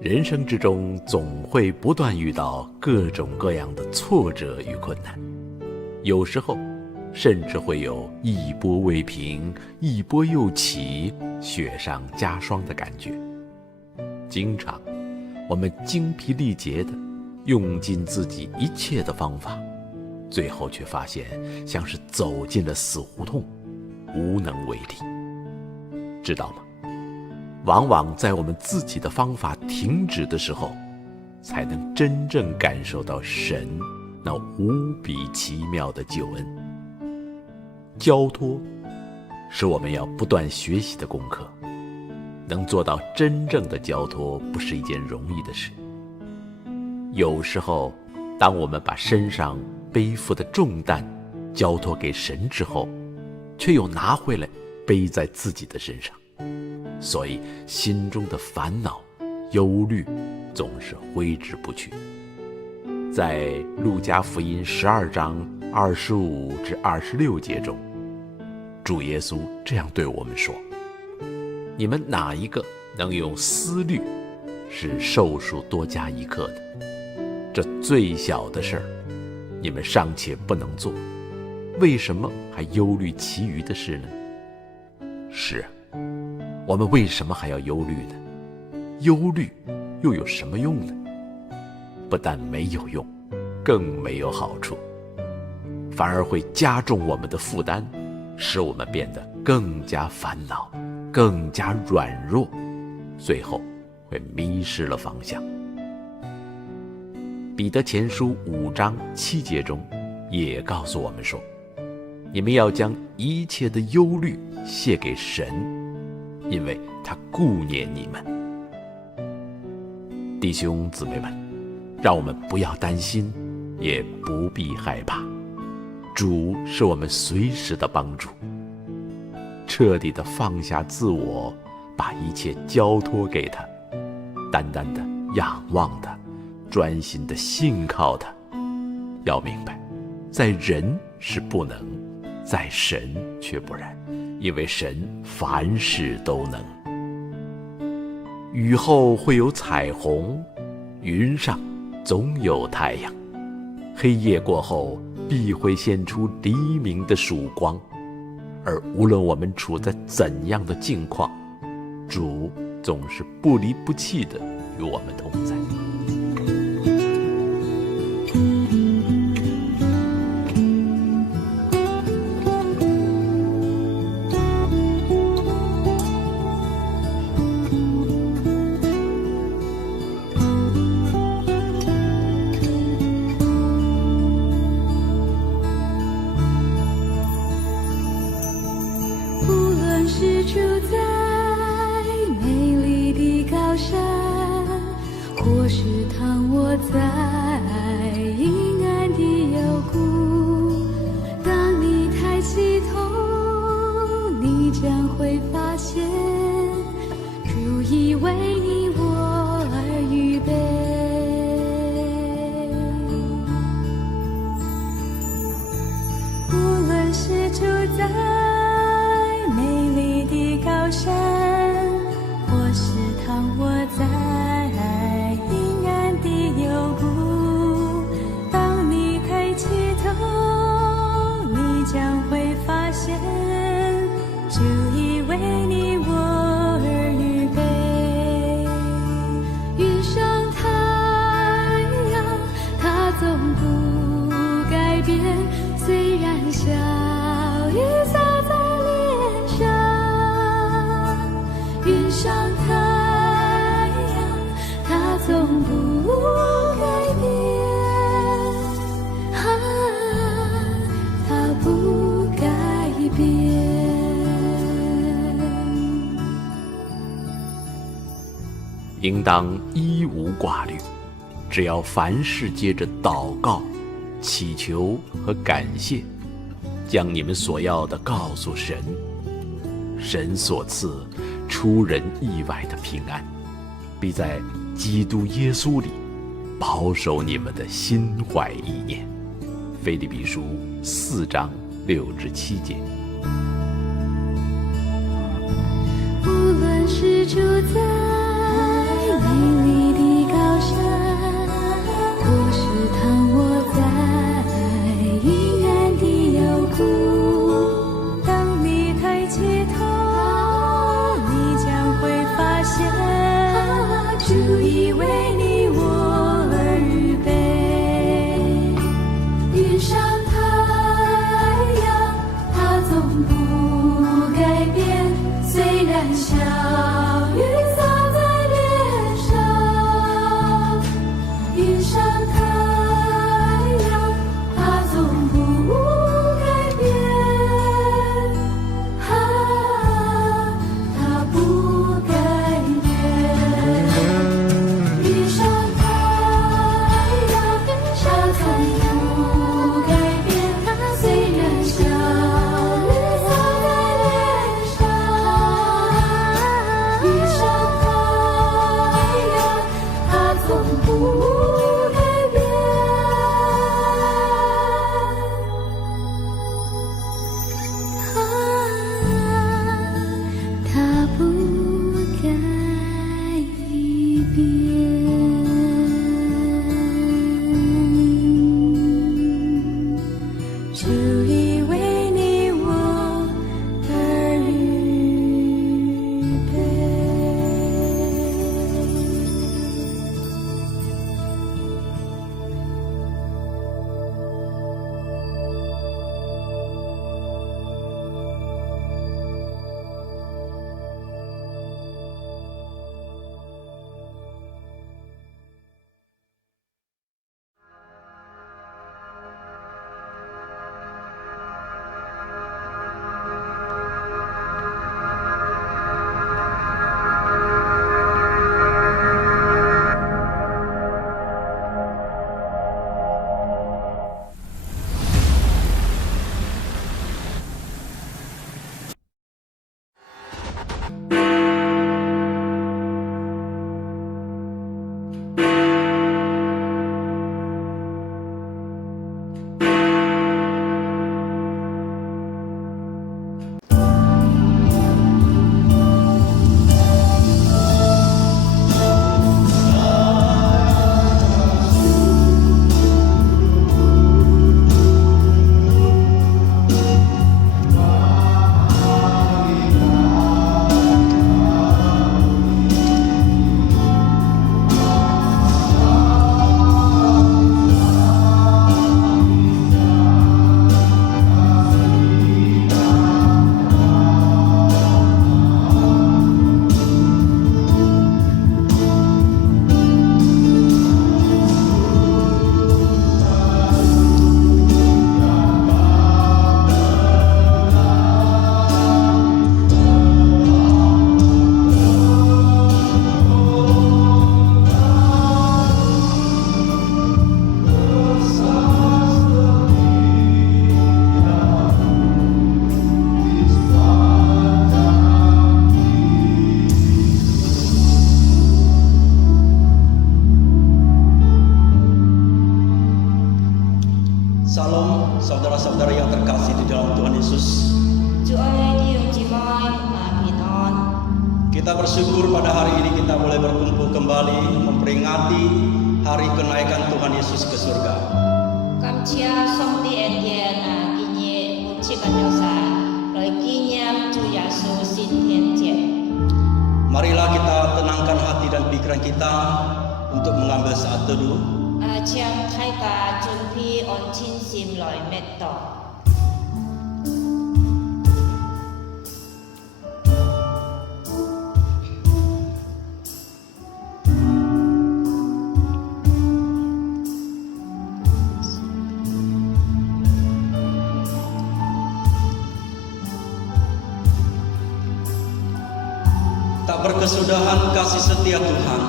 人生之中总会不断遇到各种各样的挫折与困难，有时候甚至会有一波未平，一波又起，雪上加霜的感觉。经常我们精疲力竭地用尽自己一切的方法，最后却发现像是走进了死胡同，无能为力。知道吗？往往在我们自己的方法停止的时候，才能真正感受到神那无比奇妙的救恩。交托是我们要不断学习的功课，能做到真正的交托不是一件容易的事。有时候当我们把身上背负的重担交托给神之后，却又拿回来背在自己的身上，所以心中的烦恼忧虑总是挥之不去。在路加福音12章25至26节中，主耶稣这样对我们说：你们哪一个能用思虑使寿数多加一刻的？这最小的事儿，你们尚且不能做，为什么还忧虑其余的事呢？是啊，我们为什么还要忧虑呢？忧虑又有什么用呢？不但没有用，更没有好处，反而会加重我们的负担，使我们变得更加烦恼，更加软弱，最后会迷失了方向。彼得前书5章7节中也告诉我们说，你们要将一切的忧虑卸给神，因为他顾念你们。弟兄姊妹们，让我们不要担心，也不必害怕，主是我们随时的帮助。彻底的放下自我，把一切交托给他，单单的仰望他，专心的信靠他。要明白，在人是不能，在神却不然，因为神凡事都能。雨后会有彩虹，云上总有太阳，黑夜过后必会现出黎明的曙光。而无论我们处在怎样的境况，主总是不离不弃的与我们同在。是住在美丽的高山，或是躺卧在阴暗的幽谷，当你抬起头，你将会发现主已为你我而预备。无论是住在高山，或是躺卧在阴暗的幽谷，当你抬起头，你将会发现主已为你我而预备。云上太阳它总不改变，虽然小雨洒在脸上，云上太阳它总不改变，它不改变。应当一无挂虑，只要凡事接着祷告、祈求和感谢，将你们所要的告诉神，神所赐出人意外的平安，必在基督耶稣里保守你们的心怀意念。腓立比书4章6至7节。无论是住在美丽雨洒在脸上，云上太阳，它从不改变。它不改变。云上太阳，它从不改变。虽然小雨洒在脸上，云上太阳，它从不改变。它不改变。主已为你我而预备。Salam saudara-saudara yang terkasih di dalam Tuhan Yesus. Kita bersyukur pada hari ini kita boleh berkumpul kembali memperingati hari kenaikan Tuhan Yesus ke surga. Cảm cha song ti en yen kỷ niệm một chiếc bánh nhau xả lời kỷ niệm Chúa Giêsu sinh thiên diệt. Marilah kita tenangkan hati dan pikiran kita untuk mengambil saat teduh. Chiang khai cả chuẩn bị on chín sim lời mệt tỏ. Tak berkesudahan kasih setia Tuhan,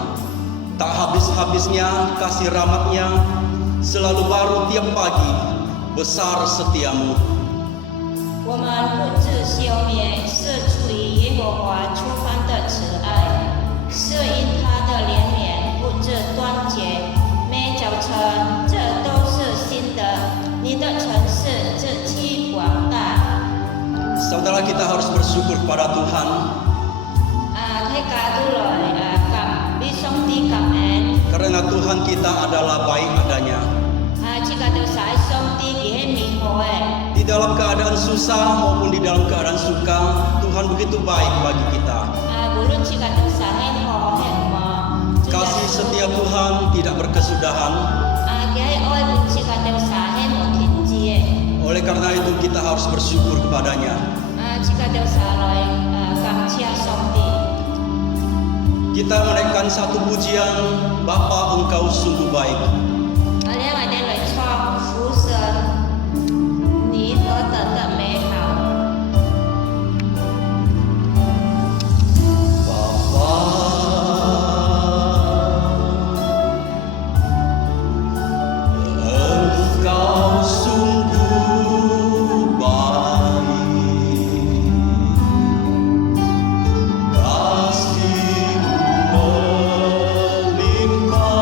tak habis-habisnya kasih rahmat-Nya, selalu baru tiap pagi, besar setiamu. 我们不自消灭，是出于耶和华出发的慈爱，是因他的怜悯不致断绝。每早晨，这都是新的，你的城市日期广大。 Saudara, kita harus bersyukur pada Tuhan. Karena Tuhan kita adalah baik adanya. Di dalam keadaan susah maupun di dalam keadaan suka, Tuhan begitu baik bagi kita. Kasih setia Tuhan tidak berkesudahan. Oleh karena itu kita harus bersyukur kepadanya. Kita menaikkan satu pujian, Bapa Engkau sungguh baik. 而另外一点来唱福神，你何等的美好。 Engkau sungguh baik, kasih-Mu melimpah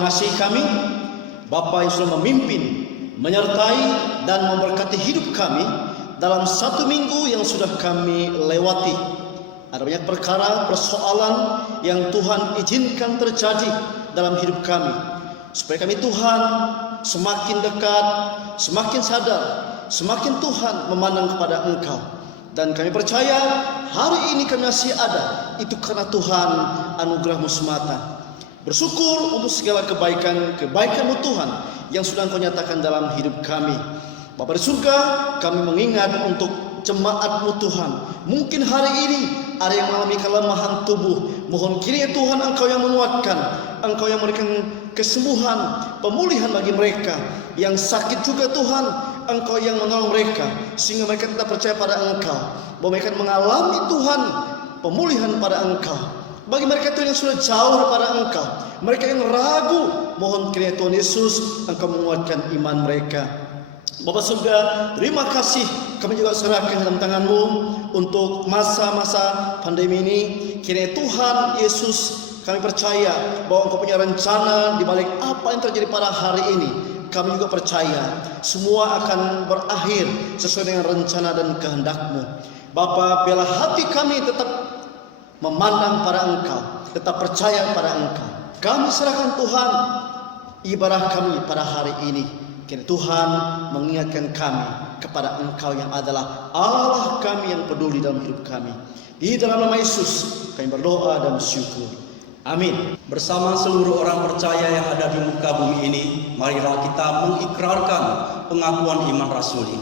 mengasihi kami, Bapa yang sudah memimpin, menyertai dan memberkati hidup kami dalam 1 minggu yang sudah kami lewati. Ada banyak perkara, persoalan yang Tuhan izinkan terjadi dalam hidup kami, supaya kami Tuhan semakin dekat, semakin sadar, semakin Tuhan memandang kepada Engkau. Dan kami percaya hari ini kami masih ada, itu karena Tuhan anugerah-Mu semata. Bersyukur untuk segala kebaikan-Mu Tuhan yang sudah Engkau nyatakan dalam hidup kami. Bapa di surga, kami mengingat untuk jemaat-Mu Tuhan. Mungkin hari ini ada yang mengalami kelemahan tubuh. Mohon kiranya Tuhan Engkau yang menguatkan, Engkau yang memberikan kesembuhan, pemulihan bagi mereka. Yang sakit juga Tuhan, Engkau yang menolong mereka, sehingga mereka tetap percaya pada Engkau, bahwa mereka mengalami Tuhan pemulihan pada Engkau. Bagi mereka Tuhan yang sudah jauh daripada Engkau, mereka yang ragu, mohon kiranya Tuhan Yesus Engkau menguatkan iman mereka. Bapa surga, terima kasih, kami juga serahkan dalam tangan-Mu untuk masa-masa pandemi ini. Kiranya Tuhan Yesus, kami percaya bahwa Engkau punya rencana di balik apa yang terjadi pada hari ini. Kami juga percaya semua akan berakhir sesuai dengan rencana dan kehendak-Mu. Bapa, biarlah hati kami tetap memandang pada Engkau, tetap percaya pada Engkau. Kami serahkan Tuhan ibadah kami pada hari ini. Kiranya Tuhan mengingatkan kami kepada Engkau yang adalah Allah kami yang peduli dalam hidup kami. Di dalam nama Yesus kami berdoa dan bersyukur. Amin. Bersama seluruh orang percaya yang ada di muka bumi ini, marilah kita mengikrarkan pengakuan iman rasuli.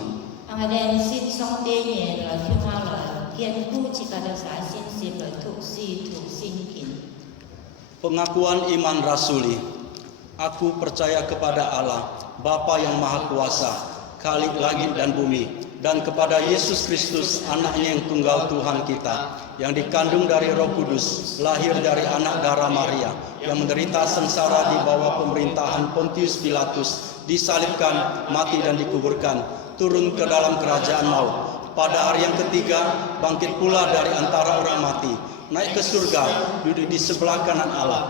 Pengakuan iman rasuli. Aku percaya kepada Allah, Bapa yang Maha Kuasa, Khalik langit dan bumi, dan kepada Yesus Kristus, Anaknya yang tunggal Tuhan kita, yang dikandung dari Roh Kudus, lahir dari anak darah Maria, yang menderita sengsara di bawah pemerintahan Pontius Pilatus, disalibkan, mati dan dikuburkan, turun ke dalam kerajaan maut. Pada hari yang ketiga, bangkit pula dari antara orang mati, naik ke surga, duduk di sebelah kanan Allah,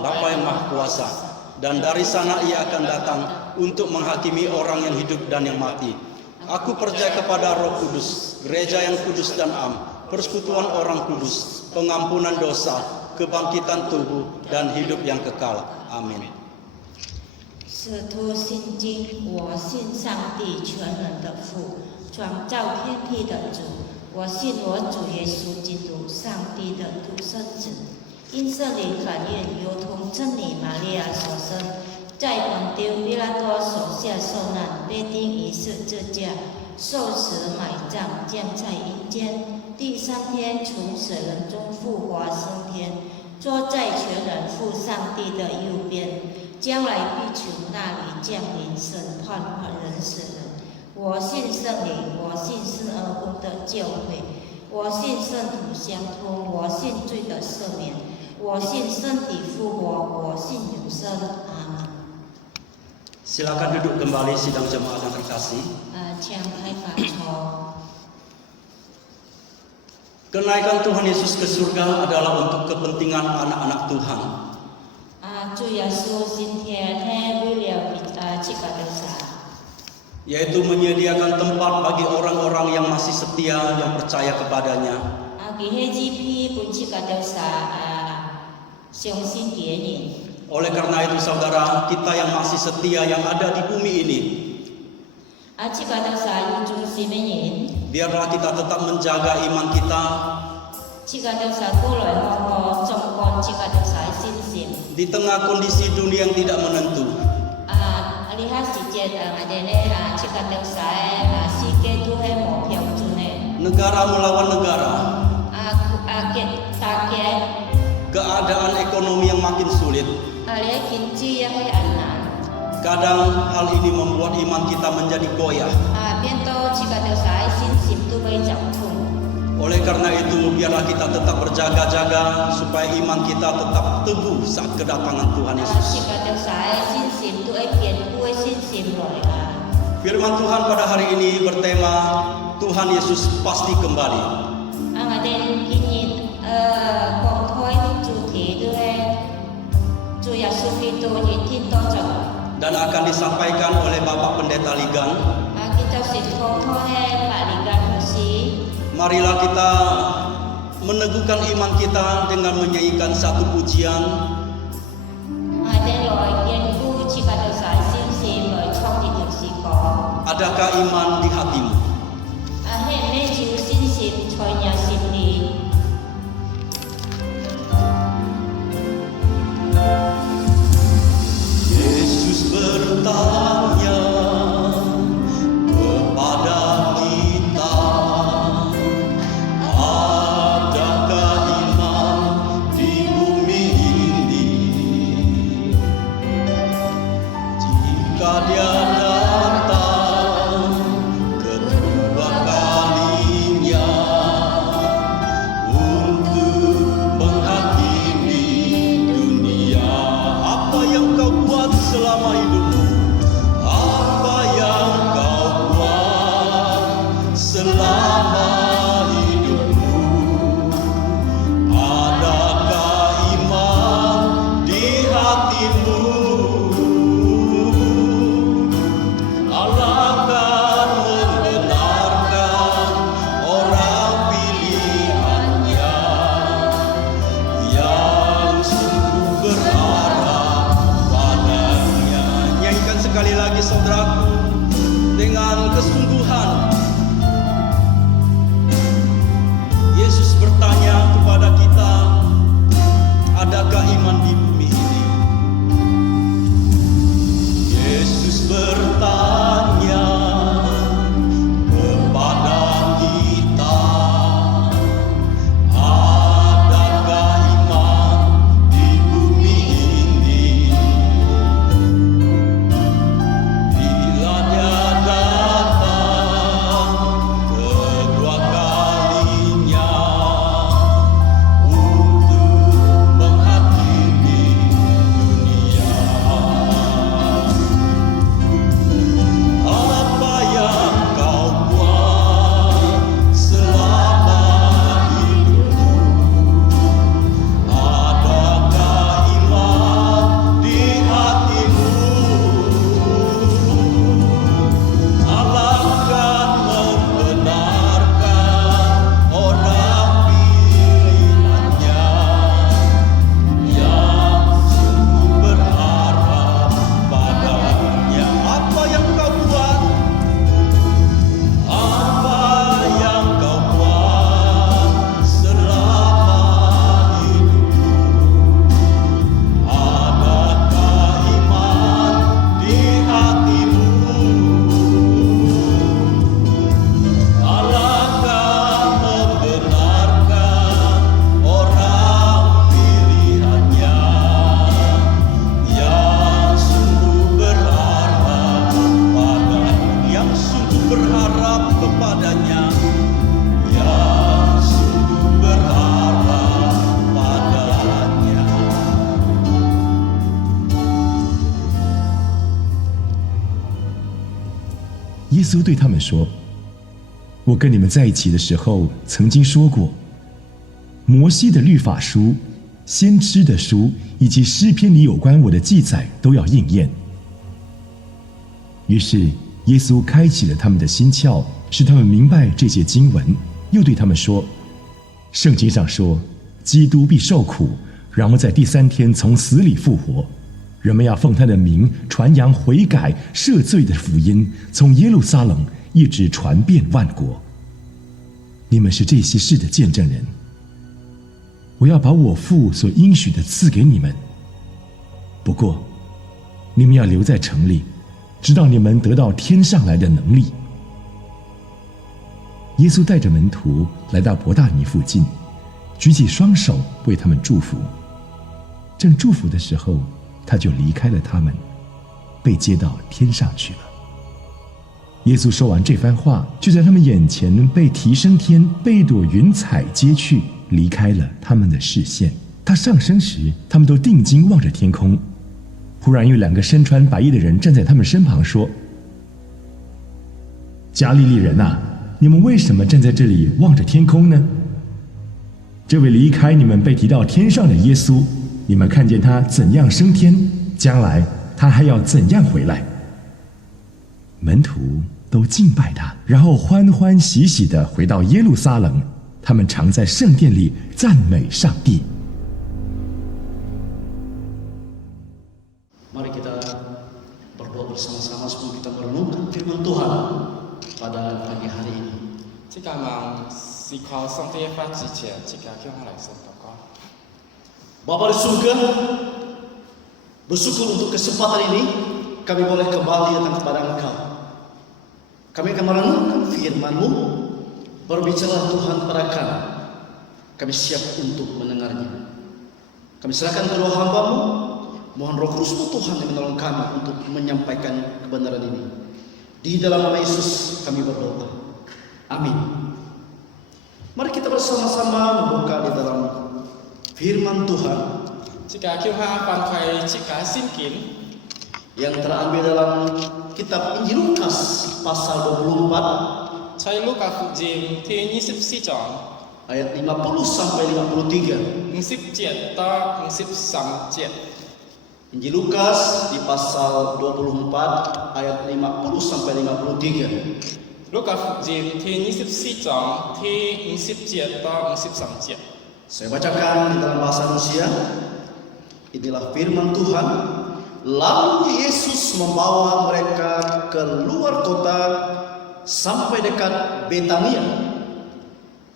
Bapa yang Maha Kuasa. Dan dari sana Ia akan datang untuk menghakimi orang yang hidup dan yang mati. Aku percaya kepada Roh Kudus, gereja yang kudus dan am, persekutuan orang kudus, pengampunan dosa, kebangkitan tubuh, dan hidup yang kekal. Amin. 使徒信经，我信上帝全能的父，创造天地的主。我信我主耶稣基督，上帝的独生子，因圣灵感孕，由同真理玛利亚所生，在本丢比拉多手下受难，被钉于十字架，受死埋葬，降在阴间，第3天从死人中复活升天，坐在全能父上帝的右边，将来必从那里降临审判活人死人。我信圣灵，我信圣而公的教会，我信圣土相通，我信罪的赦免，我信身体复活，我信永生。阿门。 Silakan duduk kembali sidang jemaat yang terkasih. 请开法抽。 Kenaikan Tuhan Yesus ke surga adalah untuk kepentingan anak-anak Tuhan. 主耶稣今天为了这个的啥？ Yaitu menyediakan tempat bagi orang-orang yang masih setia, yang percaya kepadanya. 佢迄支批本这个的啥相信嘅人。 Oleh karena itu saudara, kita yang masih setia yang ada di bumi ini, 这个的啥要忠心嘅人？ biarlah kita tetap menjaga iman kita. 这个的啥过来好纵觀這個的啥信心。 Di tengah kondisi dunia yang tidak menentu. 你喺時節我哋咧這個的啥世界都係無標準嘅。 Negara melawan negara. 大家 Keadaan ekonomi yang makin sulit. 你經濟係困難。 Kadang hal ini membuat iman kita menjadi goyah. 變到這個的啥信心都會掌控。 Oleh karena itu, biarlah kita tetap berjaga-jaga supaya iman kita tetap teguh saat kedatangan Tuhan Yesus. Firman Tuhan pada hari ini bertema Tuhan Yesus pasti kembali. Yesus Kristus tin to cho dan akan disampaikan oleh Bapak Pendeta Ligan. kita sẽ thô thô he Pak Ligan Musi. Marilah kita meneguhkan iman kita dengan menyanyikan satu pujian. Để rồi nghiên cứu chỉ cần giải xin xin rồi trong thì thực sự có. Adakah iman di hatimu? Hệ mê chú xin xin cho nhà xin đi. Yesus bertanya kepada kita, adakah iman di bumi ini? Jika Dia datang kedua kalinya untuk menghakimi dunia, apa yang kau buat selama hidupmu? Apa yang kau buat selama hidupmu? Adakah iman di hatimu? Allah akan membenarkan orang pilihannya yang sungguh berharap padanya. Nyanyikan sekali lagi saudaraku dengan kesungguhan. Yesus bertanya kepada kita, adakah iman di bumi ini? Yesus bertanya kepada kita, adakah iman di bumi ini? Bila Dia datang kedua kalinya untuk menghakimi dunia, apa yang kau buat selama hidupmu? Adakah iman di hatimu? Allah akan membenarkan orang pilihannya yang sungguh berharap padanya. Apa yang kau buat? Apa yang kau buat selama hidupmu? Adakah iman di hatimu? Allah akan membenarkan orang pilihannya yang sungguh berharap padanya, yang sungguh berharap kepadanya, yang sungguh berharap padanya. 耶稣对他们说：“我跟你们在一起的时候，曾经说过，摩西的律法书、先知的书以及诗篇里有关我的记载都要应验。”于是耶稣开启了他们的心窍，使他们明白这些经文，又对他们说：“圣经上说，基督必受苦，然后在第3天从死里复活。人们要奉他的名传扬悔改赦罪的福音，从耶路撒冷一直传遍万国。你们是这些事的见证人。我要把我父所应许的赐给你们，不过你们要留在城里，直到你们得到天上来的能力。”耶稣带着门徒来到伯大尼附近，举起双手为他们祝福。正祝福的时候，他就离开了他们，被接到天上去了。耶稣说完这番话，就在他们眼前被提升天，被一朵云彩接去，离开了他们的视线。他上升时，他们都定睛望着天空。忽然有2个身穿白衣的人站在他们身旁，说：“加利利人啊，你们为什么站在这里望着天空呢？这位离开你们被提到天上的耶稣，你们看见他怎样升天，将来他还要怎样回来。门徒都敬拜他，然后欢欢喜喜地回到耶路撒冷。他们常在圣殿里赞美上帝。Mari kita berdoa bersama-sama sebelum kita merenungkan firman Tuhan pada pagi hari ini. 即个梦是靠上帝的法之前，即个叫我来神祷告。 Bapa di surga, bersyukur untuk kesempatan ini kami boleh kembali datang kepada Engkau. Kami akan merenungkan firman-Mu. Berbicara Tuhan kepada kami. Kami siap untuk mendengarnya. Kami serahkan kedua hamba-Mu. Mohon Roh Kudus-Mu Tuhan yang menolong kami untuk menyampaikan kebenaran ini. Di dalam nama Yesus kami berdoa. Amin. Mari kita bersama-sama membuka di dalam firman Tuhan 即个叫我翻开即个圣经， yang terambil dalam kitab Injil Lukas pasal 24 在路加福音第24章 ayat 50 sampai 53. 50节到53节。 Injil Lukas di pasal 24 ayat 50 sampai 53. 路加福音第24章第50节到53节。 Saya bacakan di dalam bahasa Rusia. Inilah firman Tuhan. Lalu Yesus membawa mereka ke luar kota sampai dekat Betania.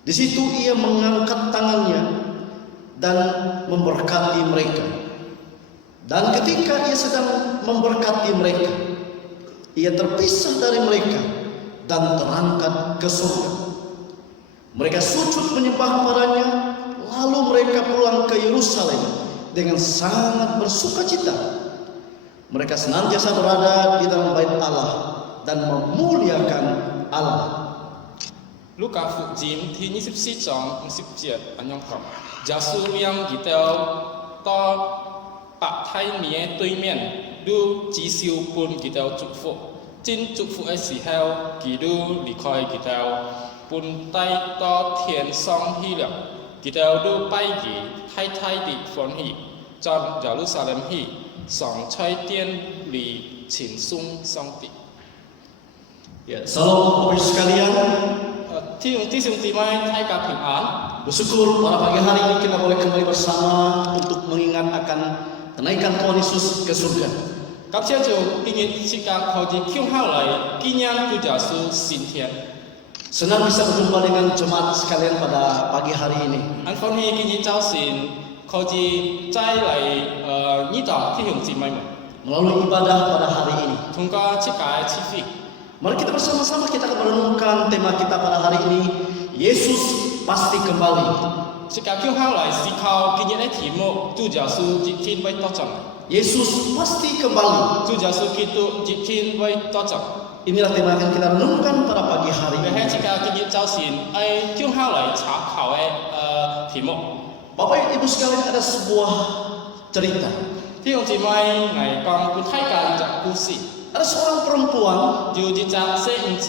Di situ ia mengangkat tangannya dan memberkati mereka. Dan ketika ia sedang memberkati mereka, ia terpisah dari mereka dan terangkat ke surga. Mereka sujud menyembah padanya, lalu mereka pulang ke Yerusalem dengan sangat bersukacita. Mereka senantiasa berada di dalam bait Allah dan memuliakan Allah. 路加福音第24章50节咁樣講，耶穌讓佢哋到伯太尼嘅對面，都至少伴佢哋祝福。真祝福嘅時候，佢都離開佢哋，伴帶到天上去了。佢哋都拜佢太太的歡喜，在耶路撒冷去，上在殿裏稱頌上帝。 Ya, salam Bapak Ibu sekalian. 弟兄姊妹，大家平安。 Bersyukur pada pagi hari ini kita boleh kembali bersama untuk mengingat akan kenaikan Tuhan Yesus ke surga. 感謝主，今日時間靠住向後來紀念主耶穌升天。 Senang bisa berjumpa dengan jemaat sekalian pada pagi hari ini. 很歡喜今日早晨靠住再嚟呢度弟兄姊妹們， Melalui ibadah pada hari ini. 通過這個機會， Mari kita bersama-sama kita akan merenungkan tema kita pada hari ini. Yesus pasti kembali. 這個向後來思考今日嘅題目，主耶穌一天會到場。 Yesus pasti kembali. 主耶穌基督一天會到場。 Inilah tema yang kita renungkan pada pagi hari 喺 ini. 這個今日早晨向後來查考嘅題目。 Bapak Ibu sekalian, ada sebuah cerita. 弟兄姊妹，我講俾大家一個故事。 Ada seorang perempuan 就一隻細兒子，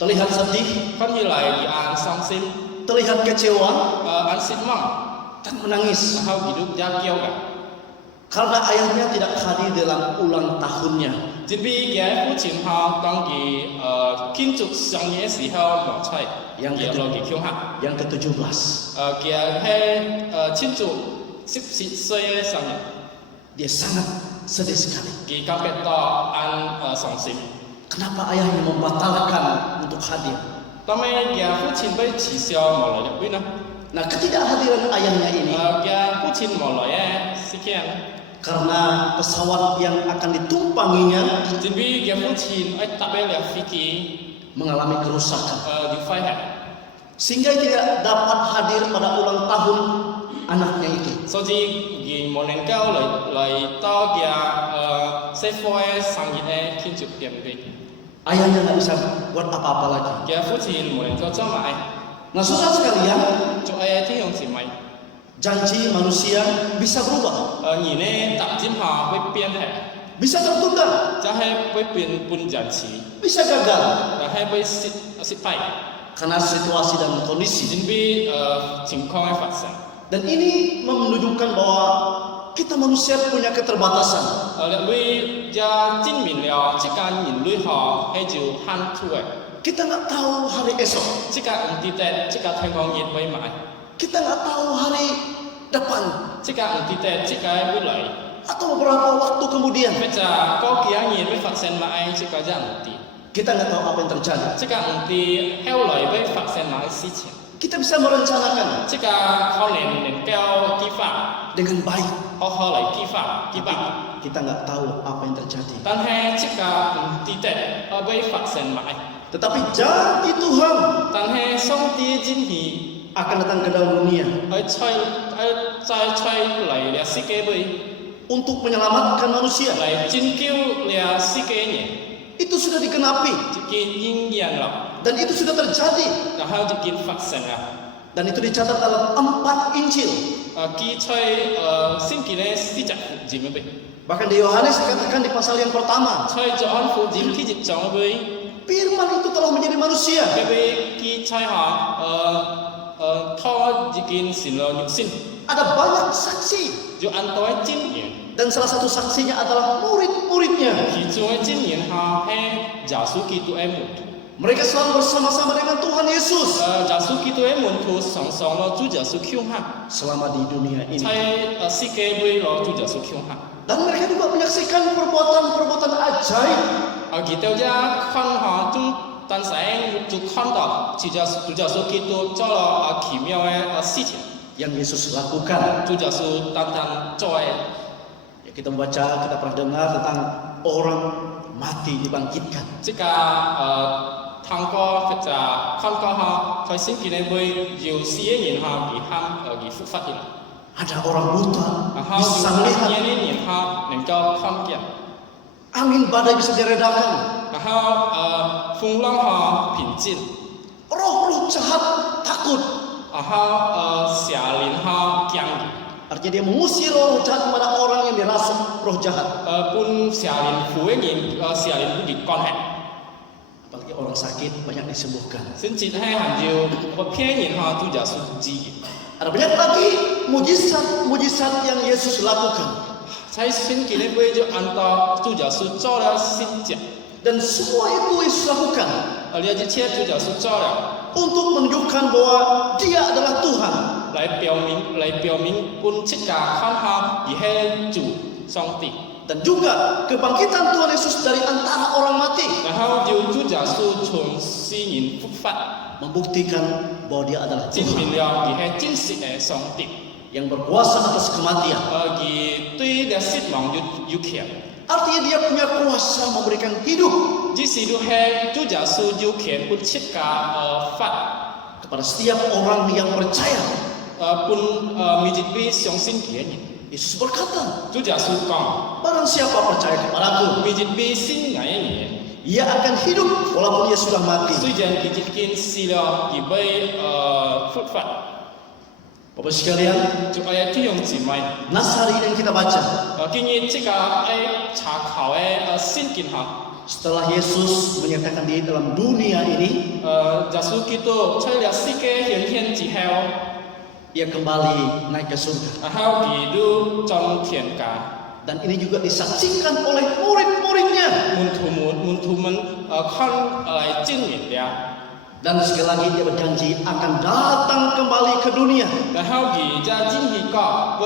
terlihat sedih, 看起來佢很傷心， terlihat kecewa 很失望， dan menangis 然後佢都也叫嘅。 karena ayahnya tidak hadir dalam ulang tahunnya. 因為佢父親後當佢慶祝生日嘅時候冇出，佢落佢鄉下， yang ke-17. 佢係慶祝14歲嘅生日， Dia sangat sedih sekali. 佢感覺到很傷心。 Kenapa ayahnya membatalkan untuk hadir? 但係佢父親被取消冇來入邊啦， Nah, ketidakhadiran ayahnya ini 佢父親冇來嘅事件， karena pesawat yang akan ditumpanginya 因為佢父親喺搭嘅飛機 mengalami kerusakan 要飛行。 sehingga tidak dapat hadir pada ulang tahun anaknya itu. 所以佢冇能夠嚟到佢細伙嘅生日嘅慶祝典禮， Ayahnya nggak bisa buat apa-apa lagi. 佢父親冇能夠做埋， Nah, saudara sekalian, 做嘅弟兄姊妹， janji manusia bisa berubah, 而呢突然下會變嘅， bisa tertunda, 就係會變半陣時， bisa gagal 係會失敗， karena situasi dan kondisi. 因為情況嘅發生。Dan ini menunjukkan bahwa kita manusia punya keterbatasan. 你家證明了這間人類學係就限土嘅， Kita nggak tahu hari esok. 這個唔知得，這個聽講熱會買， Kita nggak tahu hari depan 這個唔知得，這個會來， atau beberapa waktu kemudian. 或者過幾年會發生乜嘢，這個真唔知， Kita nggak tahu apa yang terjadi. 這個唔知後來會發生乜嘢事情， Kita bisa merencanakan 這個可能夠計劃， dengan baik, 好好嚟計劃， kita nggak tahu apa yang terjadi. 但係這個唔知得，會發生乜嘢， Tetapi janji Tuhan 但係上帝真係。 akan datang ke dalam dunia 再吹嚟了世界杯， untuk menyelamatkan manusia. 嚟拯救了世界人， Itu sudah dikenapi 就見應驗了， dan itu sudah terjadi 然後就見發生了。 dan itu dicatat dalam 4 Injil. 記吹聖經嘅40福音杯， Bahkan di Yohanes dikatakan di pasal yang pertama, 吹約翰福音第1章杯， firman itu telah menjadi manusia. 佢杯記吹下拖已經成了肉身， Ada banyak saksi 就按到證言， dan salah satu saksinya adalah murid-muridnya. 其中嘅證言下係耶穌基督嘅門徒。 Mereka selalu bersama-sama dengan Tuhan Yesus 耶穌基督嘅門徒常常咯主耶穌強下。 selama di dunia ini. 在世界杯咯主耶穌強下。 Dan mereka juga menyaksikan perbuatan-perbuatan ajaib 佢哋一看下中但是就看到主耶穌基督做了奇妙嘅事情， yang Yesus lakukan. 主耶穌單單做嘅。 Ya, kita membaca, kita pernah dengar tentang orang mati dibangkitkan. 這個通過或者看過下在聖經裏邊有四個人下而復活嘅， Ada orang buta 然後 bisa 有 melihat, 啲人下能夠看見， angin badai bisa diredakan, 然後風浪下平靜， roh-roh jahat takut. 然後邪靈下驚嘅。 Artinya dia mengusir roh jahat kepada orang yang dirasuk roh jahat. 半邪靈附嘅人邪靈會關係， Apalagi orang sakit banyak disembuhkan. 甚至係還要我騙人下主耶穌治嘅。 Ada banyak lagi mujizat-mujizat yang Yesus lakukan. 在聖經裏邊就按照主耶穌做了神蹟， Dan semua itu Yesus lakukan 呢一切主耶穌做了， untuk menunjukkan bahwa Dia adalah Tuhan. 嚟表明本切嘅看下而係主上帝， Dan juga kebangkitan Tuhan Yesus dari antara orang mati 然後要主耶穌從死人復活， membuktikan bahwa Dia adalah 證 Tuhan 明了而係真實嘅上帝， yang berkuasa atas kematian. 而對了死亡有權。 Artinya Dia punya kuasa memberikan hidup 即是都係主耶穌有權本切嘅法， kepada setiap orang yang percaya. 本未接被相信嘅人。 Yesus berkata, 主耶穌講， barang siapa percaya kepadaku, 未接被信嘅人， ia akan hidup walaupun ia sudah mati. 雖然佢已經死了，而被復活， Bapak sekalian, 就係這樣姊妹。 nas hari ini yang kita baca, 今日這個查考嘅聖經下， setelah Yesus menyatakan diri dalam dunia ini, 耶穌基督出了世界顯現之後， ia kembali naik ke surga. 然後佢都進天家， Dan ini juga disaksikan oleh murid-muridnya. 門徒們看嚟證明了。 Dan sekali lagi dia berjanji akan datang kembali ke dunia 然後而家真係講會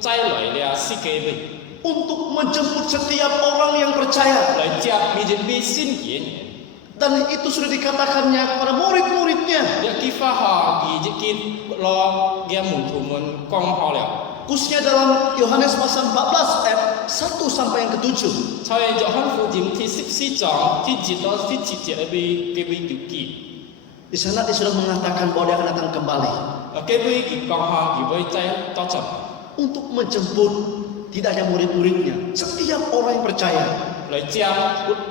再來了世界杯， untuk menjemput setiap orang yang percaya. 來接未接被信嘅人。 Dan itu sudah dikatakannya kepada murid-muridnya. 一結婚下而已經攞嘅門徒們講好了。 Khususnya dalam Yohanes pasal 14 ayat 1 sampai yang ke-7. 在約翰福音第14章第1到第7節裏邊記。 Di sana dia sudah mengatakan bahwa dia akan datang kembali 基本佢講下佢會再多陣， untuk menjemput tidak hanya murid-muridnya, setiap orang yang percaya. 嚟接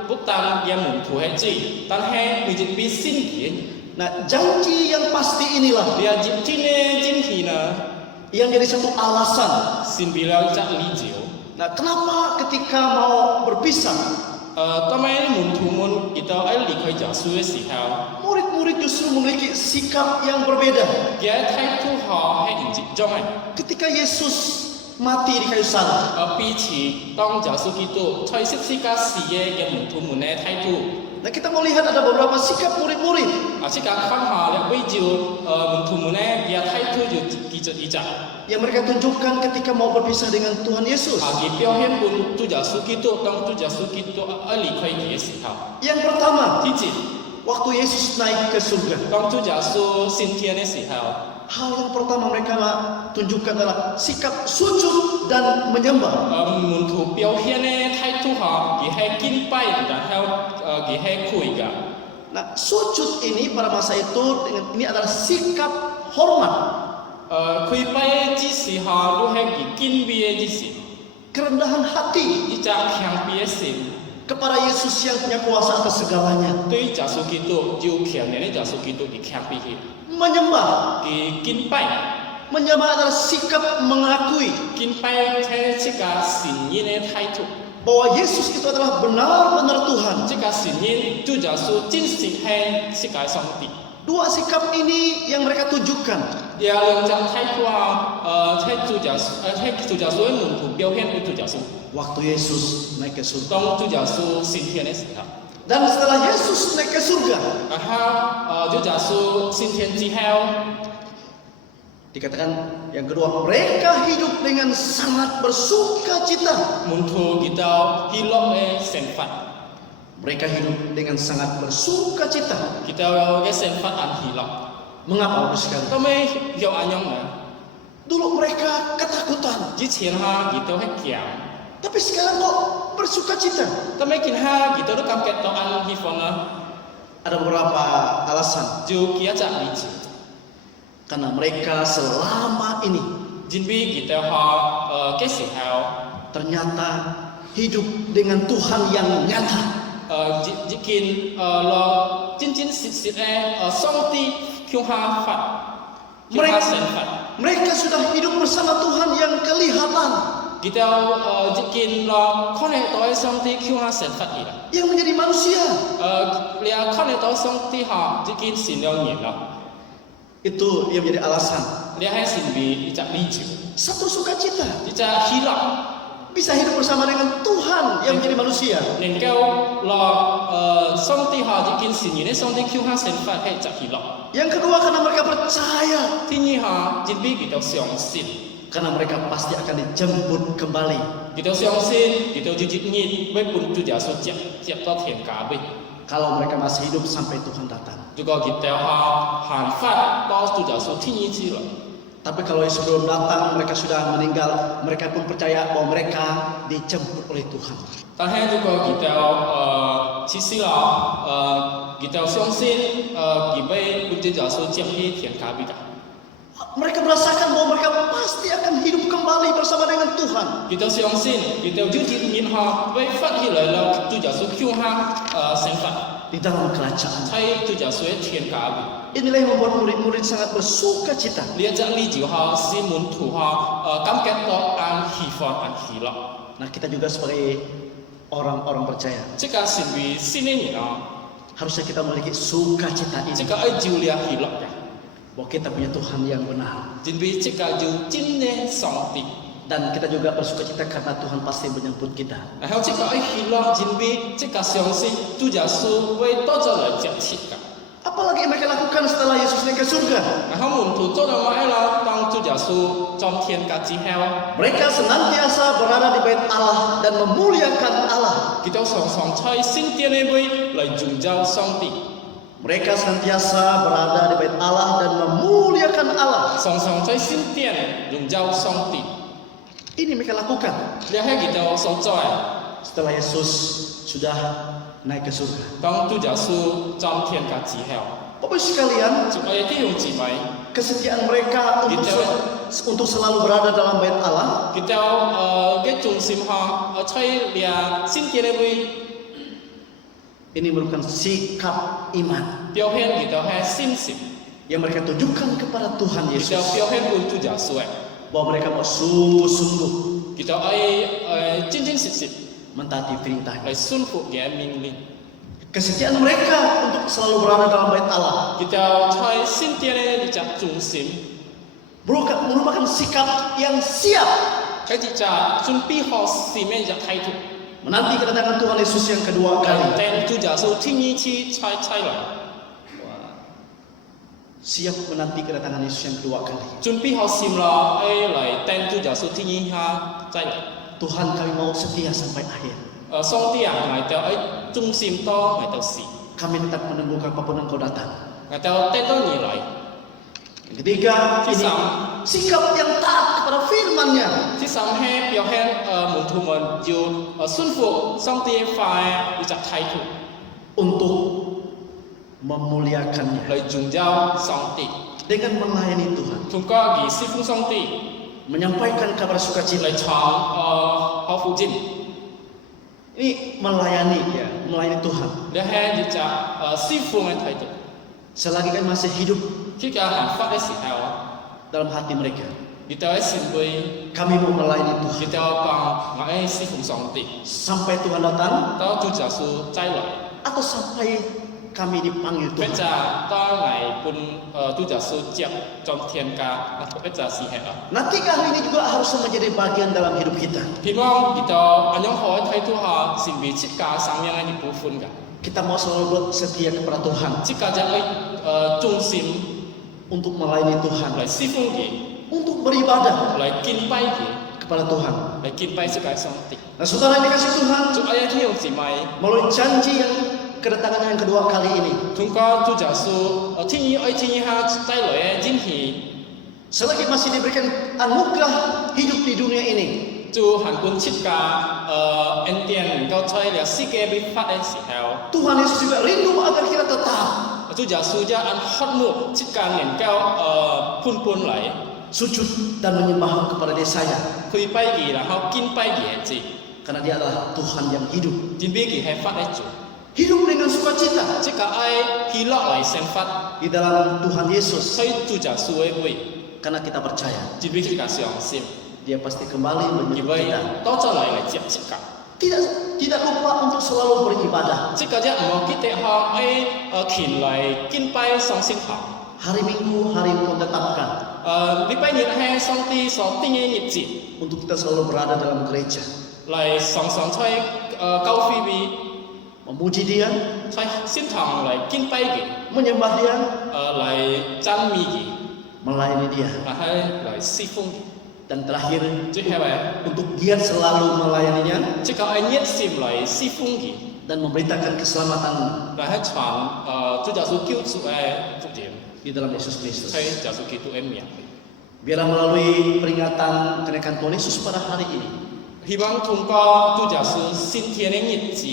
不但嘅門徒係知，但係未接被信嘅人。 Nah, janji yang pasti inilah 你係接天呢真係呢， yang jadi satu alasan. 先俾了一理由。 Nah, kenapa ketika mau berpisah 當尾門徒們見到喺離開耶穌嘅時候， murid-murid justru memiliki sikap yang berbeda. 佢嘅態度係唔接種嘅。 Ketika Yesus mati di kayu salib, 彼此當耶穌基督在十字架時嘅門徒們嘅態度。 nah kita mau lihat ada beberapa sikap murid-murid 即係看下咧，為咗門徒們咧嘅態度就記著一隻。 yang mereka tunjukkan ketika mau berpisah dengan Tuhan Yesus. 佢表現本主耶穌基督當主耶穌基督離開佢嘅時候， Yang pertama, 第一， waktu Yesus naik ke surga, 當主耶穌升天嘅時候， hal yang pertama mereka tunjukkan adalah sikap sujud dan menyembah. 門徒表現嘅態度佢係敬拜，然後佢係跪嘅。 Nah, sujud ini pada masa itu ini adalah sikap hormat, 跪拜之時候都係佢敬拜嘅之時， kerendahan hati 一隻謙卑嘅心。 kepada Yesus yang punya kuasa atas segalanya. 對耶穌基督就強烈嘅耶穌基督嘅謙卑佢， Menyembah, 佢敬拜。 menyembah adalah sikap mengakui 敬拜係一個承認嘅態度， bahwa Yesus itu adalah benar-benar Tuhan. 一個承認主耶穌真實係世界上帝。 Dua sikap ini yang mereka tunjukkan. 有兩種態度喺主耶穌嘅門徒表現俾主耶穌。 Waktu Yesus naik ke surga. 當主耶穌升天嘅時候， Dan setelah Yesus naik ke surga, 然後主耶穌升天之後， dikatakan yang kedua, mereka hidup dengan sangat bersuka cita. 門徒見到喜樂嘅成法， Mereka hidup dengan sangat bersuka cita. 見到嘅成法很喜樂。 Mengapa Bapak sekalian? 咁咪有安樣嘅， Dulu mereka ketakutan, 之前見到係驚。 tapi sekarang kok bersuka cita? Tapi kita gitu kan kita an hifona Ada beberapa alasan. jo kia cak lici. Karena mereka selama ini Jinbi kita ha kesi hao ternyata hidup dengan Tuhan yang nyata. jikin lo cincin sit song ti kyung ha fat. Mereka sudah hidup bersama Tuhan yang kelihatan, Kita jikin lo kone toy song ti kyung ha sen fat ira. yang menjadi manusia. Lia kone toy song ti ha jikin sin lo nyen lo. Itu yang menjadi alasan. Lia hai sin bi icak lici. Satu sukacita, Icak hilak. bisa hidup bersama dengan Tuhan yang menjadi manusia. Nên kêu lo song ti ha jikin sin yin song ti kyung ha sen fat hai icak hilak. Yang kedua karena mereka percaya, Tuy nhiên ha jinbi kita siang sin. karena mereka pasti akan dijemput kembali. Kita siang sin, kita jujit ngin, với pun tu giả số chẹp to thiền cả bên. Kalau mereka masih hidup sampai Tuhan datang. Juga kita hàn phát to tu giả số thiên nhiên chi rồi. Tapi kalau sebelum datang mereka sudah meninggal, mereka pun percaya bahwa mereka dijemput oleh Tuhan. Ta hai juga kita chi si là kita siang sin, kỳ với pun tu giả số chẹp hi thiền cả bên. Mereka merasakan bahwa mereka pasti akan hidup kembali bersama dengan Tuhan. Kita siang sin, kita jujit ngin ha, với phát hi lại là tu giả số kyung ha sen phát. Di dalam kerajaan. Thay tu giả số thiền cả bên. Inilah yang membuat murid-murid sangat bersuka cita. Lia chắc lý diệu ha, si muốn thủ ha, cảm kết to an hỷ phòn an hỷ lọ. Nah, kita juga sebagai orang-orang percaya, Chắc cả xin vì xin nên nhỉ nó, harusnya kita memiliki sukacita chắc ini cả ai diệu lia hỷ lọ cả. bahwa kita punya Tuhan yang benar. Chính vì chắc cả diệu chính nên song tị. Dan kita juga bersukacita karena Tuhan pasti menjemput kita. Hãy chắc cả ai hỷ lọ chính vì chắc cả xiong xin tu giả su với to cho lời chặt thịt cả. Apalagi yang mereka lakukan setelah Yesus naik ke surga? Hãy muốn thủ cho nó mãi là tăng tu giả su trong thiên cả chi heo. Mereka senantiasa berada di bait Allah dan memuliakan Allah. Kita song song chơi xin tiền này với lời dùng giao song tị. Mereka senantiasa berada di bait Allah dan memuliakan Allah. Song song chơi xin tiền dùng giao song tị. Ini mereka lakukan Lia hai kita song chơi. setelah Yesus sudah naik ke surga.当主耶稣trong thiên cả chỉ heo, Bapak sekalian, chúng ta cái dùng chỉ mấy, kesetiaan mereka untuk selalu berada dalam bait Allah kita cái trung sim ha, chơi lia xin tiền với ini merupakan sikap iman biểu hiện kita hai xin sim, yang mereka tunjukkan kepada Tuhan kita Yesus biểu hiện của chủ耶稣, bahwa mereka mau sungguh-sungguh kita ai chân chân xịt xịt, mentaati perintahnya. 来顺服嘅命令。 Kesetiaan mereka untuk selalu berada dalam bait Allah 佢就在先啲咧，你就忠心， merupakan sikap yang siap 佢就準備好前面嘅態度， menanti kedatangan Tuhan Yesus yang kedua kali. 等主耶穌天意次差來， Siap menanti kedatangan Yesus yang kedua kali. 準備好心啦，嚟等主耶穌天意下再來。 Tuhan kami mau setia sampai akhir. 上帝啊，捱到忠心多，捱到時， Kami tetap menunggu kapanpun Engkau datang. 捱到等到你來。 Yang ketiga, ini Sisa. sikap yang taat kepada firman-Nya. 第三係表現門徒們要順服上帝嘅話嘅一隻態度， untuk memuliakannya 嚟榮耀上帝， dengan melayani Tuhan, 通過儀侍奉上帝 menyampaikan kabar sukacita. 嚟傳好福音。 Ini melayani ya, melayani Tuhan. 你係一隻侍奉嘅態度。 Selagi kami masih hidup 佢嘅行法嘅時候， dalam hati mereka, 你就喺前輩， kami mau melayani 你 Tuhan 就講我係侍奉上帝， sampai Tuhan datang 到主耶穌再來， atau sampai kami dipanggil 或者 Tuhan. 到嚟本主耶穌接進天家，或者時候啊。 Nanti hal ini juga harus menjadi bagian dalam hidup kita. 希望佢就咁樣可以睇到下前面設計上面嘅一部分嘅， Kita mau selalu setia kepada Tuhan 設計就係忠心 untuk melayani Tuhan, 嚟侍奉佢， untuk beribadah 嚟敬拜佢， kepada Tuhan. 嚟敬拜設計上帝。 Nah, saudara yang dikasih Tuhan, 做ayat弟兄姊妹。 melalui janji yang kedatangan yang kedua kali ini, 通過主耶穌，天意愛天意下帶來嘅應許， selagi masih diberikan anugerah hidup di dunia ini, 就行本設計恩典能夠在了世界被發嘅時候， Tuhan Yesus juga rindu agar kita tetap 主耶穌就按渴慕設計能夠判嚟 sujud dan menyembah kepada Dia sayang, 去拜佢，然後敬拜佢嘅字， karena Dia adalah Tuhan yang hidup. 準備佢係發嘅主， Hidup dengan sukacita 即係愛喜樂嚟生發， di dalam Tuhan Yesus, 所以主耶穌嘅會， karena kita percaya 準備佢嘅相信， Dia pasti kembali 因 menyebut 為 kita. 多咗嚟嚟接設計。 Tidak lupa untuk selalu beribadah. 即係唔好記得學虔嚟敬拜上聖堂。 Hari Minggu, hari Tuhan tetapkan 禮拜日係上帝所定嘅日子， untuk kita selalu berada dalam gereja, 嚟常常在教會裏， memuji Dia, 在聖堂嚟敬拜佢， menyembah Dia, 嚟讚美佢， melayani Dia. 然後嚟侍奉佢。 Dan terakhir, 最後係 untuk giat selalu melayaninya 即係熱心嚟侍奉佢， dan memberitakan keselamatan 嚟係傳主耶穌救主嘅福音， di dalam Yesus Kristus. 喺耶穌基督嘅名。 Biarlah melalui peringatan kenaikan Tuhan Yesus pada hari ini, 希望通過主耶穌新天嘅日子，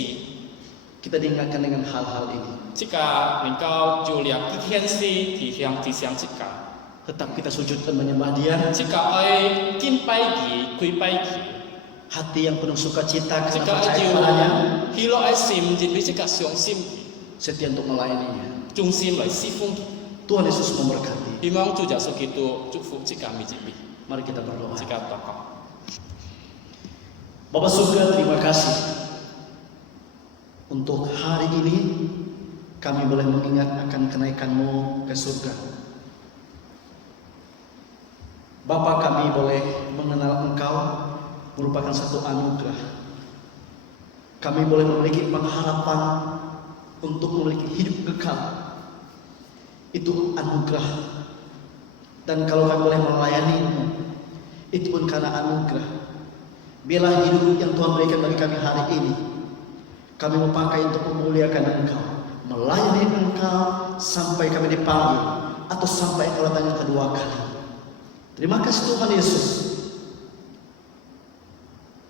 kita diingatkan dengan hal-hal ini. 即係能夠照亮啲天使提向即係。 Tetap kita sujud dan menyembah Dia, 即係愛敬拜佢、跪拜佢， hati yang penuh sukacita 即 karena 係 percaya 要 kepadanya, 喜樂嘅心，準備即係相信佢， setia untuk melayaninya. 忠心嚟侍奉佢。 Tuhan Yesus memberkati. 希望主耶穌基督祝福即係每一位， Mari kita berdoa. 即係禱告。 Bapak surga, terima kasih untuk hari ini kami boleh mengingat akan kenaikan-Mu ke surga. Bapa, kami boleh mengenal Engkau merupakan satu anugerah. Kami boleh memiliki pengharapan untuk memiliki hidup kekal. Itu anugerah. Dan kalau kami boleh melayani-Mu, itu pun karena anugerah. Biarlah hidup yang Tuhan berikan bagi kami hari ini, kami mau pakai untuk memuliakan Engkau, melayani Engkau sampai kami dipanggil atau sampai Engkau datang yang kedua kali. Terima kasih Tuhan Yesus.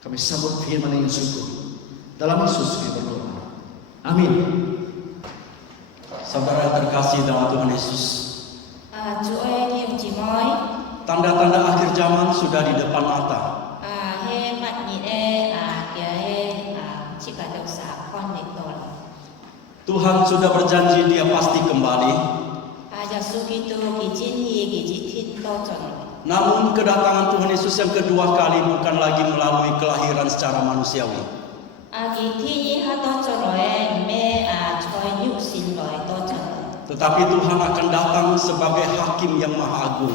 Kami sambut firman yang sungguh. Dalam Yesus kami berdoa. Amin. Saudara terkasih dalam Tuhan Yesus, 主愛弟兄姊妹， tanda-tanda akhir zaman sudah di depan mata. 迄末日嘅嘅即個就撒看嚟到啦。 Tuhan sudah berjanji Dia pasti kembali. 耶穌基督佢真係佢一天到盡。 Namun kedatangan Tuhan Yesus yang kedua kali bukan lagi melalui kelahiran secara manusiawi. Tetapi Tuhan akan datang sebagai hakim yang maha agung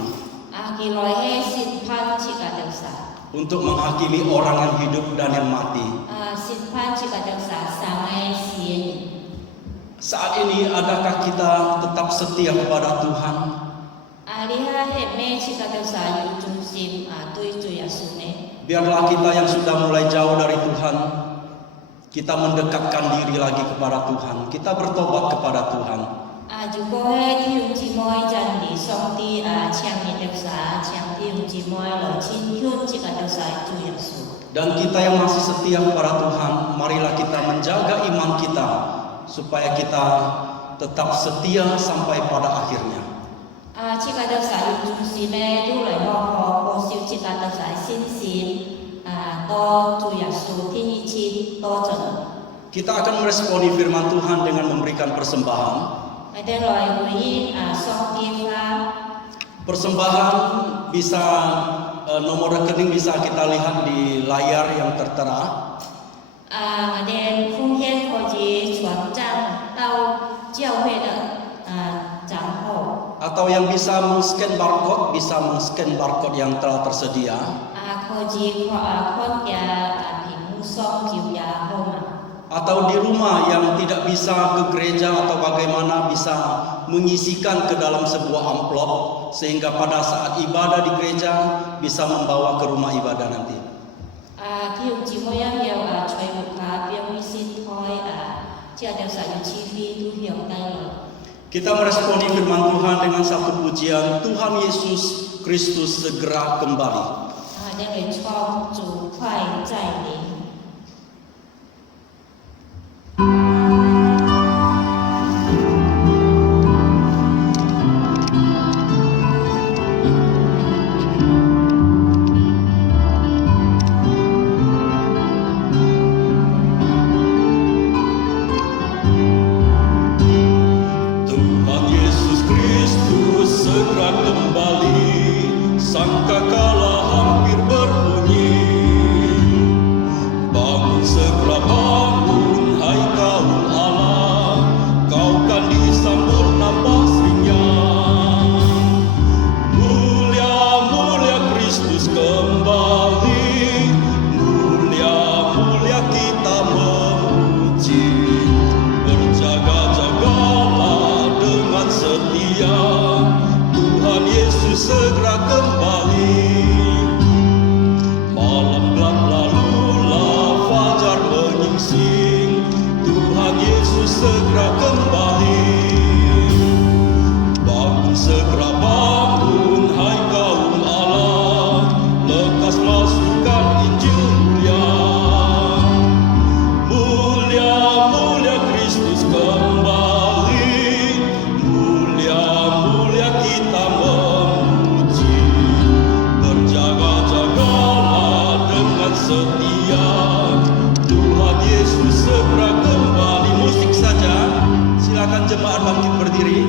untuk menghakimi orang yang hidup dan yang mati. Saat ini adakah kita tetap setia kepada Tuhan? Biarlah kita yang sudah mulai jauh dari Tuhan, kita mendekatkan diri lagi kepada Tuhan. Kita bertobat kepada Tuhan. Dan kita yang masih setia kepada Tuhan, marilah kita menjaga iman kita supaya kita tetap setia sampai pada akhirnya. Kita akan meresponi firman Tuhan dengan memberikan persembahan. Persembahan bisa nomor rekening bisa kita lihat di layar yang tertera. Atau yang bisa men-scan barcode, bisa men-scan barcode yang telah tersedia. Atau di rumah yang tidak bisa ke gereja atau bagaimana, bisa mengisikan ke dalam sebuah amplop sehingga pada saat ibadah di gereja bisa membawa ke rumah ibadah nanti. Kita meresponi firman Tuhan dengan satu pujian, Tuhan Yesus Kristus segera kembali. Sangkakala hampir berbunyi, bangun segera bangun, hai kaum Allah, kau kan disambut nampak riang. Mulia, mulia Kristus kembali, mulia, mulia kita memuji. Berjaga-jagalah dengan setia, Tuhan Yesus segera kembali. Malam gelap lalulah fajar menyingsing, Tuhan Yesus segera kembali. Bangun segera bangun, hai kaum Allah, lekas masukkan Injil mulia. Mulia, mulia Kristus kembali, mulia, mulia kita memuji. Berjaga-jagalah dengan setia, Tuhan Yesus segera kembali. Musik saja, silakan jemaat bangkit berdiri.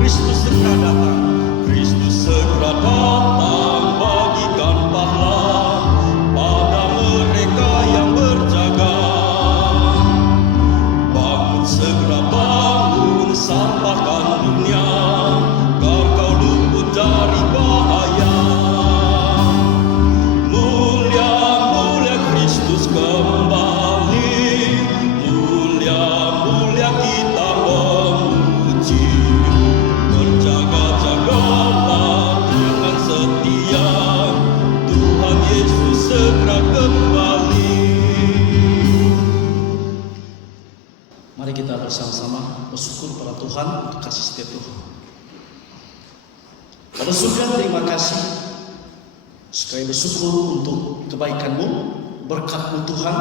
Kristus segera datang, Kristus segera datang, bagikan pahala pada mereka yang berjaga. Bangun segera bangun, sampaikan dunia, agar kau luput dari bahaya. Mulia, mulia Kristus kembali, mulia, mulia kita memuji. Berjaga-jagalah dengan setia, Tuhan Yesus segera kembali. Mari kita bersama-sama bersyukur pada Tuhan untuk kasih setia Tuhan. Pada surga terima kasih, sekali bersyukur untuk kebaikan-Mu, berkat-Mu Tuhan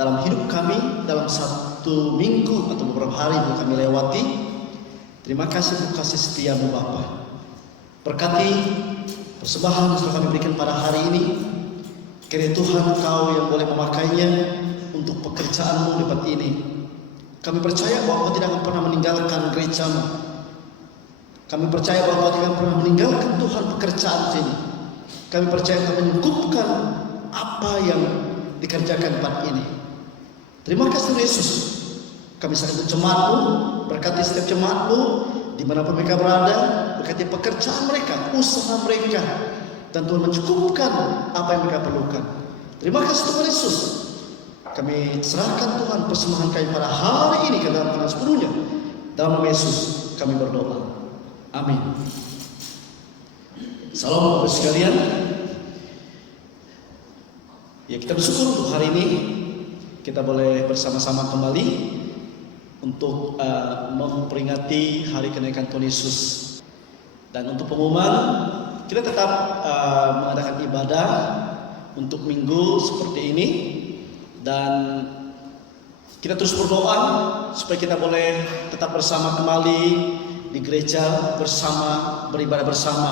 dalam hidup kami dalam satu minggu atau beberapa hari yang kami lewati. Terima kasih untuk kasih setia-Mu Bapa. Berkati persembahan yang sudah kami berikan pada hari ini, kiranya Tuhan Engkau yang boleh memakainya untuk pekerjaanmu di tempat ini. Kami percaya bahwa Engkau tidak akan pernah meninggalkan gerejamu. Kami percaya bahwa Engkau tidak akan pernah meninggalkan Tuhan pekerjaan sini. Kami percaya Engkau menyukupkan apa yang dikerjakan di tempat ini. Terima kasih Yesus. Kami sangat untuk jemaat-Mu, berkati setiap jemaat-Mu dimanapun mereka berada, berkati pekerjaan mereka, usaha mereka, dan Tuhan mencukupkan apa yang mereka perlukan. Terima kasih Tuhan Yesus. Kami serahkan Tuhan persembahan kami pada hari ini ke dalam tangan sepenuhnya. Dalam nama Yesus kami berdoa. Amin. Salam Bapak sekalian. Ya, kita bersyukur untuk hari ini kita boleh bersama-sama kembali untuk memperingati hari kenaikan Tuhan Yesus. Dan untuk pengumuman, kita tetap mengadakan ibadah untuk minggu seperti ini. Dan kita terus berdoa supaya kita boleh tetap bersama kembali di gereja bersama, beribadah bersama,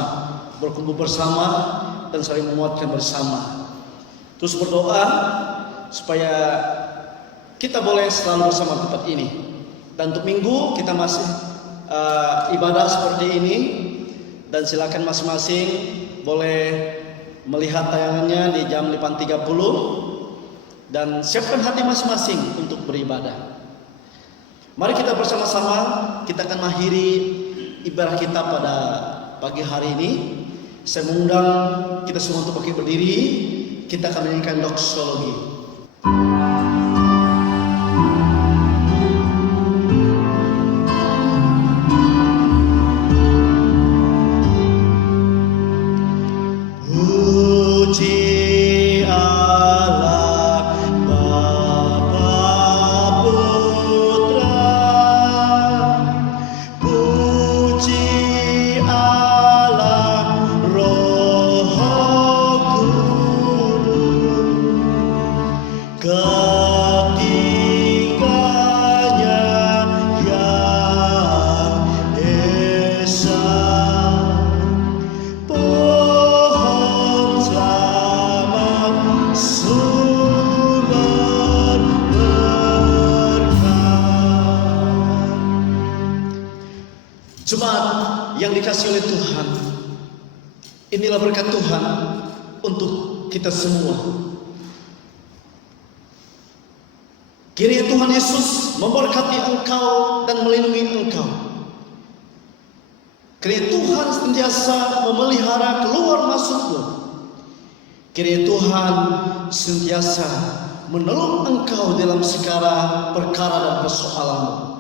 berkumpul bersama, dan saling menguatkan bersama. Terus berdoa supaya kita boleh selalu bersama di tempat ini. Dan untuk minggu kita masih ibadah seperti ini. Dan silakan masing-masing boleh melihat tayangannya di jam 8.30. Dan siapkan hati masing-masing untuk beribadah. Mari kita bersama-sama, kita akan mengakhiri ibadah kita pada pagi hari ini. Saya mengundang kita semua untuk bangkit berdiri. Kita akan menyanyikan doksologi. Jemaat yang dikasihi oleh Tuhan, inilah berkat Tuhan untuk kita semua. Kiranya Tuhan Yesus memberkati engkau dan melindungi engkau. Kiranya Tuhan senantiasa memelihara keluar masukmu. Kiranya Tuhan senantiasa menolong engkau dalam segala perkara dan persoalanmu.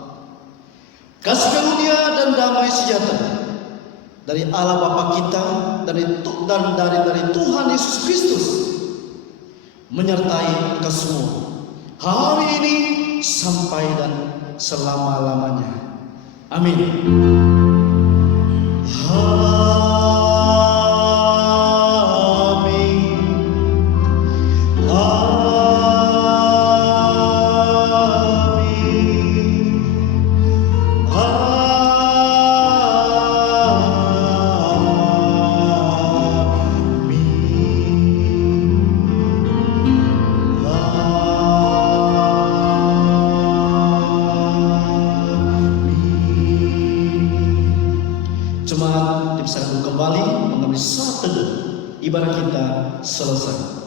Kasih karunia dan damai sejahtera dari Allah Bapa kita dan dari Tuhan Yesus Kristus menyertai engkau semua hari ini sampai dan selama-lamanya. Amin. Jemaat dipersilakan kembali mengambil saat teduh. Ibadah kita selesai.